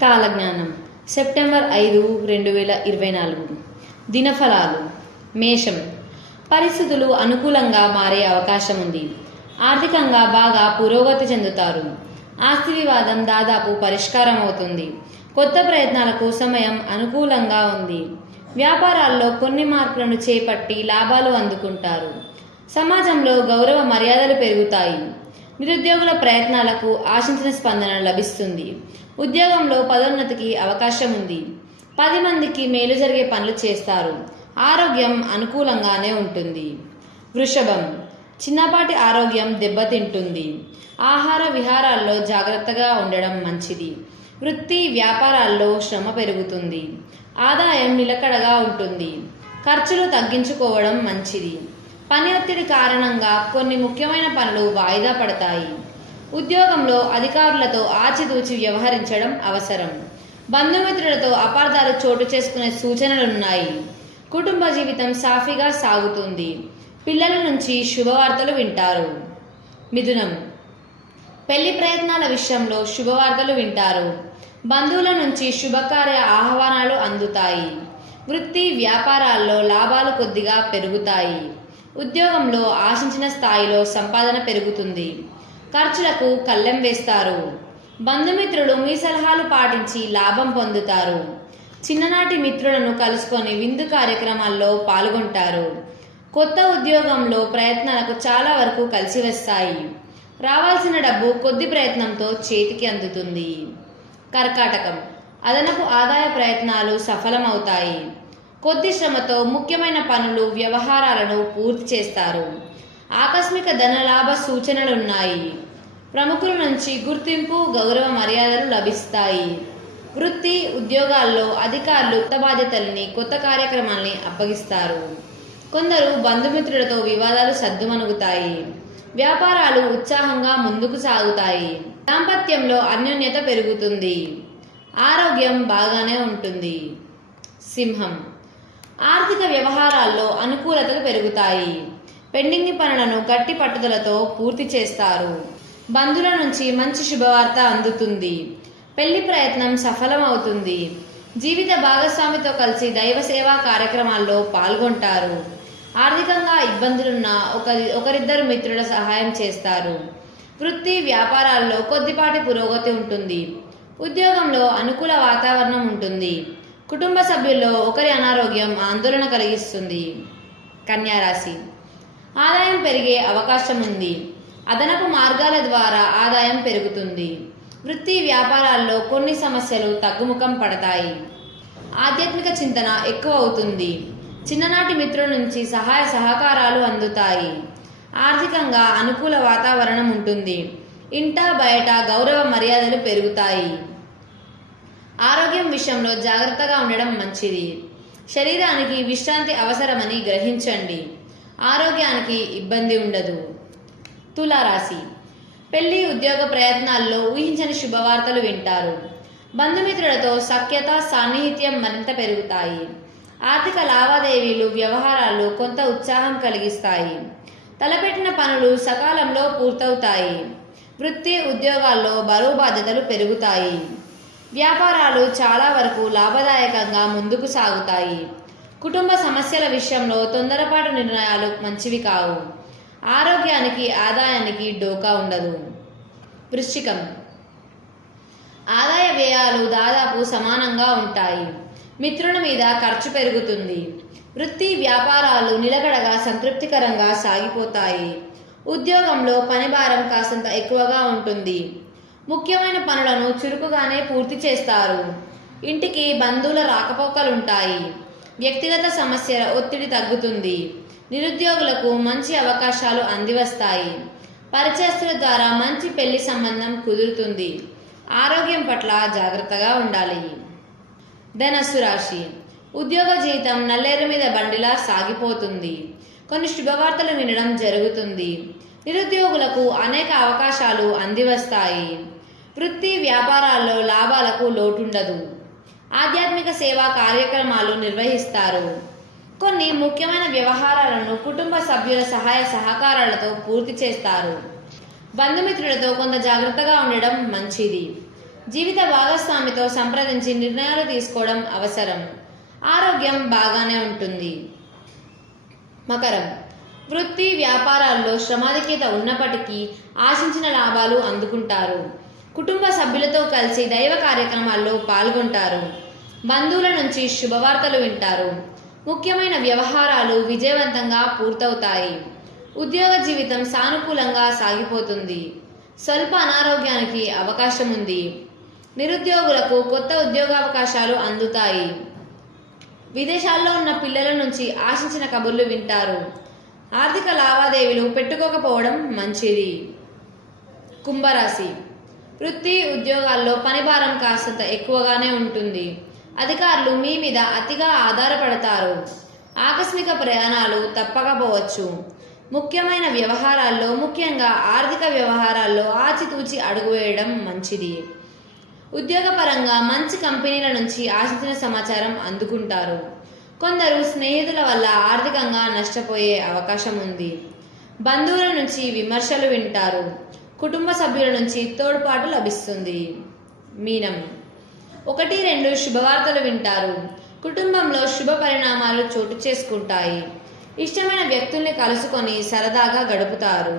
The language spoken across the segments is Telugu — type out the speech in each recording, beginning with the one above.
కాలజ్ఞానం సెప్టెంబర్ 5, 2024. దినఫలాలు. మేషం. పరిస్థితులు అనుకూలంగా మారే అవకాశం ఉంది. ఆర్థికంగా బాగా పురోగతి చెందుతారు. ఆస్తి వివాదం దాదాపు పరిష్కారం అవుతుంది. కొత్త ప్రయత్నాలకు సమయం అనుకూలంగా ఉంది. వ్యాపారాల్లో కొన్ని మార్పులను చేపట్టి లాభాలు అందుకుంటారు. సమాజంలో గౌరవ మర్యాదలు పెరుగుతాయి. నిరుద్యోగుల ప్రయత్నాలకు ఆశించిన స్పందన లభిస్తుంది. ఉద్యోగంలో పదోన్నతికి అవకాశం ఉంది. 10 మందికి మేలు జరిగే పనులు చేస్తారు. ఆరోగ్యం అనుకూలంగానే ఉంటుంది. వృషభం. చిన్నపాటి ఆరోగ్యం దెబ్బతింటుంది. ఆహార విహారాల్లో జాగ్రత్తగా ఉండడం మంచిది. వృత్తి వ్యాపారాల్లో శ్రమ పెరుగుతుంది. ఆదాయం నిలకడగా ఉంటుంది. ఖర్చులు తగ్గించుకోవడం మంచిది. పని ఒత్తిడి కారణంగా కొన్ని ముఖ్యమైన పనులు వాయిదా పడతాయి. ఉద్యోగంలో అధికారులతో ఆచితూచి వ్యవహరించడం అవసరం. బంధుమిత్రులతో అపార్థాలు చోటు చేసుకునే సూచనలున్నాయి. కుటుంబ జీవితం సాఫీగా సాగుతుంది. పిల్లల నుంచి శుభవార్తలు వింటారు. మిథునం. పెళ్లి ప్రయత్నాల విషయంలో శుభవార్తలు వింటారు. బంధువుల నుంచి శుభకార్య ఆహ్వానాలు అందుతాయి. వృత్తి వ్యాపారాల్లో లాభాలు కొద్దిగా పెరుగుతాయి. ఉద్యోగంలో ఆశించిన స్థాయిలో సంపాదన పెరుగుతుంది. ఖర్చులకు కళ్ళెం వేస్తారు. బంధుమిత్రులు మీ సలహాలు పాటించి లాభం పొందుతారు. చిన్ననాటి మిత్రులను కలుసుకొని విందు కార్యక్రమాల్లో పాల్గొంటారు. కొత్త ఉద్యోగంలో ప్రయత్నాలకు చాలా వరకు కలిసి వస్తాయి. రావాల్సిన డబ్బు కొద్ది ప్రయత్నంతో చేతికి అందుతుంది. కర్కాటకం. అదనపు ఆదాయ ప్రయత్నాలు సఫలమవుతాయి. కొద్ది శ్రమతో ముఖ్యమైన పనులు వ్యవహారాలను పూర్తి చేస్తారు. ఆకస్మిక ధనలాభ సూచనలున్నాయి. ప్రముఖుల నుంచి గుర్తింపు గౌరవ మర్యాదలు లభిస్తాయి. వృత్తి ఉద్యోగాల్లో అధికారులు కొత్త బాధ్యతల్ని కొత్త కార్యక్రమాల్ని అప్పగిస్తారు. కొందరు బంధుమిత్రులతో వివాదాలు సద్దుమణుగుతాయి. వ్యాపారాలు ఉత్సాహంగా ముందుకు సాగుతాయి. దాంపత్యంలో అన్యోన్యత పెరుగుతుంది. ఆరోగ్యం బాగానే ఉంటుంది. సింహం. ఆర్థిక వ్యవహారాల్లో అనుకూలతలు పెరుగుతాయి. పెండింగ్ పనులను గట్టి పట్టుదలతో పూర్తి చేస్తారు. బంధువుల నుంచి మంచి శుభవార్త అందుతుంది. పెళ్లి ప్రయత్నం సఫలమవుతుంది. జీవిత భాగస్వామితో కలిసి దైవ సేవా కార్యక్రమాల్లో పాల్గొంటారు. ఆర్థికంగా ఇబ్బందులున్న ఒకరిద్దరు మిత్రుల సహాయం చేస్తారు. వృత్తి వ్యాపారాల్లో కొద్దిపాటి పురోగతి ఉంటుంది. ఉద్యోగంలో అనుకూల వాతావరణం ఉంటుంది. కుటుంబ సభ్యుల్లో ఒకరి అనారోగ్యం ఆందోళన కలిగిస్తుంది. కన్యారాశి. ఆదాయం పెరిగే అవకాశం ఉంది. అదనపు మార్గాల ద్వారా ఆదాయం పెరుగుతుంది. వృత్తి వ్యాపారాల్లో కొన్ని సమస్యలు తగ్గుముఖం పడతాయి. ఆధ్యాత్మిక చింతన ఎక్కువ అవుతుంది. చిన్ననాటి మిత్రుల నుంచి సహాయ సహకారాలు అందుతాయి. ఆర్థికంగా అనుకూల వాతావరణం ఉంటుంది. ఇంట బయట గౌరవ మర్యాదలు పెరుగుతాయి. ఆరోగ్యం విషయంలో జాగ్రత్తగా ఉండడం మంచిది. శరీరానికి విశ్రాంతి అవసరమని గ్రహించండి. ఆరోగ్యానికి ఇబ్బంది ఉండదు. తులారాశి. పెళ్లి ఉద్యోగ ప్రయత్నాల్లో ఊహించని శుభవార్తలు వింటారు. బంధుమిత్రులతో సఖ్యత సాన్నిహిత్యం మరింత పెరుగుతాయి. ఆర్థిక లావాదేవీలు వ్యవహారాలు కొంత ఉత్సాహం కలిగిస్తాయి. తలపెట్టిన పనులు సకాలంలో పూర్తవుతాయి. వృత్తి ఉద్యోగాల్లో బరువు బాధ్యతలు పెరుగుతాయి. వ్యాపారాలు చాలా వరకు లాభదాయకంగా ముందుకు సాగుతాయి. కుటుంబ సమస్యల విషయంలో తొందరపాటు నిర్ణయాలు మంచివి కావు. ఆరోగ్యానికి ఆదాయానికి డోకా ఉండదు. వృశ్చికం. ఆదాయ వ్యయాలు దాదాపు సమానంగా ఉంటాయి. మిత్రుల మీద ఖర్చు పెరుగుతుంది. వృత్తి వ్యాపారాలు నిలకడగా సంతృప్తికరంగా సాగిపోతాయి. ఉద్యోగంలో పనిభారం కాస్తంత ఎక్కువగా ఉంటుంది. ముఖ్యమైన పనులను చురుకుగానే పూర్తి చేస్తారు. ఇంటికి బంధువుల రాకపోకలుంటాయి. వ్యక్తిగత సమస్యల ఒత్తిడి తగ్గుతుంది. నిరుద్యోగులకు మంచి అవకాశాలు అందివస్తాయి. పరిచయస్తుల ద్వారా మంచి పెళ్లి సంబంధం కుదురుతుంది. ఆరోగ్యం పట్ల జాగ్రత్తగా ఉండాలి. ధనస్సు రాశి. ఉద్యోగ జీవితం నల్లేరు మీద బండిలా సాగిపోతుంది. కొన్ని శుభవార్తలు వినడం జరుగుతుంది. నిరుద్యోగులకు అనేక అవకాశాలు అందివస్తాయి. వృత్తి వ్యాపారాల్లో లాభాలకు లోటుండదు. ఆధ్యాత్మిక సేవా కార్యక్రమాలు నిర్వహిస్తారు. కొన్ని ముఖ్యమైన వ్యవహారాలను కుటుంబ సభ్యుల సహాయ సహకారాలతో పూర్తి చేస్తారు. బంధుమిత్రులతో కొంత జాగ్రత్తగా ఉండడం మంచిది. జీవిత భాగస్వామితో సంప్రదించి నిర్ణయాలు తీసుకోవడం అవసరం. ఆరోగ్యం బాగానే ఉంటుంది. మకరం. వృత్తి వ్యాపారాల్లో శ్రమాధిక్యత ఉన్నప్పటికీ ఆశించిన లాభాలు అందుకుంటారు. కుటుంబ సభ్యులతో కలిసి దైవ కార్యక్రమాల్లో పాల్గొంటారు. బంధువుల నుంచి శుభవార్తలు వింటారు. ముఖ్యమైన వ్యవహారాలు విజయవంతంగా పూర్తవుతాయి. ఉద్యోగ జీవితం సానుకూలంగా సాగిపోతుంది. స్వల్ప అనారోగ్యానికి అవకాశం ఉంది. నిరుద్యోగులకు కొత్త ఉద్యోగావకాశాలు అందుతాయి. విదేశాల్లో ఉన్న పిల్లల నుంచి ఆశించిన కబుర్లు వింటారు. ఆర్థిక లావాదేవీలు పెట్టుకోకపోవడం మంచిది. కుంభరాశి. వృత్తి ఉద్యోగాల్లో పనిభారం కాస్తంత ఎక్కువగానే ఉంటుంది. అధికారులు మీ మీద అతిగా ఆధారపడతారు. ఆకస్మిక ప్రయాణాలు తప్పకపోవచ్చు. ముఖ్యమైన వ్యవహారాల్లో, ముఖ్యంగా ఆర్థిక వ్యవహారాల్లో ఆచితూచి అడుగు వేయడం మంచిది. ఉద్యోగపరంగా మంచి కంపెనీల నుంచి ఆశించిన సమాచారం అందుకుంటారు. కొందరు స్నేహితుల వల్ల ఆర్థికంగా నష్టపోయే అవకాశం ఉంది. బంధువుల నుంచి విమర్శలు వింటారు. కుటుంబ సభ్యుల నుంచి తోడ్పాటు లభిస్తుంది. మీనం. 1-2 శుభవార్తలు వింటారు. కుటుంబంలో శుభ పరిణామాలు చోటు చేసుకుంటాయి. ఇష్టమైన వ్యక్తుల్ని కలుసుకొని సరదాగా గడుపుతారు.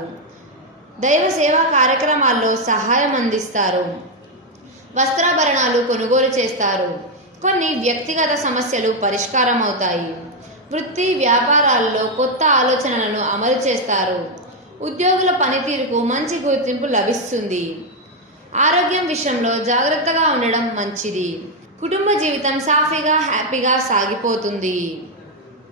దైవ సేవా కార్యక్రమాల్లో సహాయం అందిస్తారు. వస్త్రాభరణాలు కొనుగోలు చేస్తారు. కొన్ని వ్యక్తిగత సమస్యలు పరిష్కారం అవుతాయి. వృత్తి వ్యాపారాల్లో కొత్త ఆలోచనలను అమలు చేస్తారు. ఉద్యోగుల పనితీరుకు మంచి గుర్తింపు లభిస్తుంది. ఆరోగ్యం విషయంలో జాగ్రత్తగా ఉండడం మంచిది. కుటుంబ జీవితం సాఫీగా హ్యాపీగా సాగిపోతుంది.